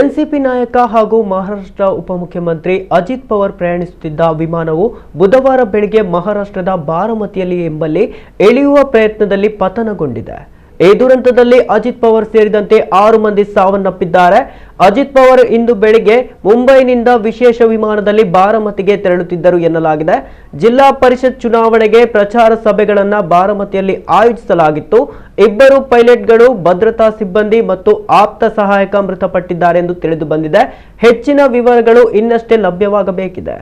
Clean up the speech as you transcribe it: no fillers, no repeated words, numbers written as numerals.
NCP ನಾಯಕ ಹಾಗೂ ಮಹಾರಾಷ್ಟ್ರ ಉಪಮುಖ್ಯಮಂತ್ರಿ ಅಜಿತ್ ಪವಾರ್ ಪ್ರಯಾಣಿಸುತ್ತಿದ್ದ ವಿಮಾನವು ಬುಧವಾರ ಬೆಳಗ್ಗೆ ಮಹಾರಾಷ್ಟ್ರದ ಬಾರಾಮತಿಯಲ್ಲಿ ಎಂಬಲ್ಲಿ ಇಳಿಯುವ ಪ್ರಯತ್ನದಲ್ಲಿ ಪತನಗೊಂಡಿದೆ. ಈ ದುರಂತದಲ್ಲಿ ಅಜಿತ್ ಪವಾರ್ ಸೇರಿದಂತೆ 6 ಮಂದಿ ಸಾವನ್ನಪ್ಪಿದ್ದಾರೆ. ಅಜಿತ್ ಪವಾರ್ ಇಂದು ಬೆಳಿಗ್ಗೆ ಮುಂಬೈನಿಂದ ವಿಶೇಷ ವಿಮಾನದಲ್ಲಿ ಬಾರಾಮತಿಗೆ ತೆರಳುತ್ತಿದ್ದರು ಎನ್ನಲಾಗಿದೆ. ಜಿಲ್ಲಾ ಪರಿಷತ್ ಚುನಾವಣೆಗೆ ಪ್ರಚಾರ ಸಭೆಗಳನ್ನು ಬಾರಾಮತಿಯಲ್ಲಿ ಆಯೋಜಿಸಲಾಗಿತ್ತು. 2 ಪೈಲಟ್ಗಳು, ಭದ್ರತಾ ಸಿಬ್ಬಂದಿ ಮತ್ತು ಆಪ್ತ ಸಹಾಯಕ ಮೃತಪಟ್ಟಿದ್ದಾರೆ ಎಂದು ತಿಳಿದು ಬಂದಿದೆ. ಹೆಚ್ಚಿನ ವಿವರಗಳು ಇನ್ನಷ್ಟೇ ಲಭ್ಯವಾಗಬೇಕಿದೆ.